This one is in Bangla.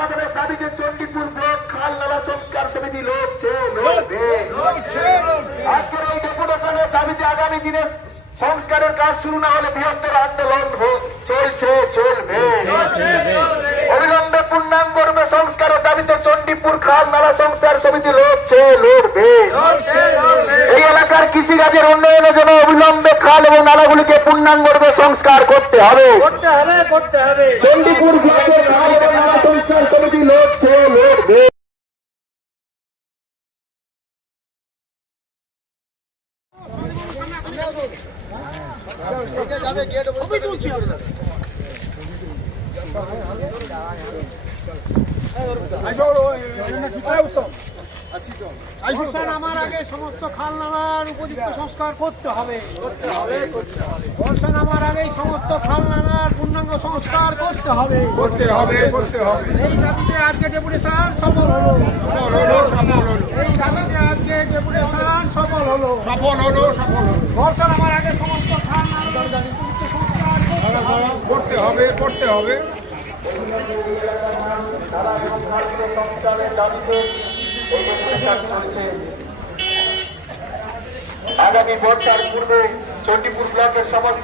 আমাদের দাবিতে চণ্ডীপুর ব্লক খাল নালা সংস্কার সমিতি লড়ছে লড়বে আজকের এই ডেপুটেশনের দাবিতে আগামী দিনে সংস্কারের কাজ শুরু না হলে বৃহত্তর আন্দোলন চলছে চলবে। অবিলম্বে পূর্ণাঙ্গ রূপে সংস্কারের দাবিতে চণ্ডীপুর খাল নালা সংস্কার সমিতি লড়ছে লড়বে। এই এলাকার কৃষিকাজের উন্নয়নের জন্য অবিলম্বে খাল এবং নালাগুলিকে পূর্ণাঙ্গ রূপে সংস্কার করতে হবে। করতে হবে করতে হবে। নামার আগে সমস্ত খাল নালার উপযুক্ত সংস্কার করতে হবে বর্ষা নামার আগেই সমস্ত খাল নালার পূর্ণাঙ্গ সংস্কার করতে হবে এই দাবিতে আজকে ডেপুটেশন সফল হলো। এই দাবিতে আজকে ডেপুটেশন হলো। সফল হলো সফল হলো। বর্ষা নামার আগে সমস্ত সংস্কার করতে হবে। করতে হবে করতে হবে। আগামী বর্ষার পূর্বে চণ্ডীপুর ব্লকের সমস্ত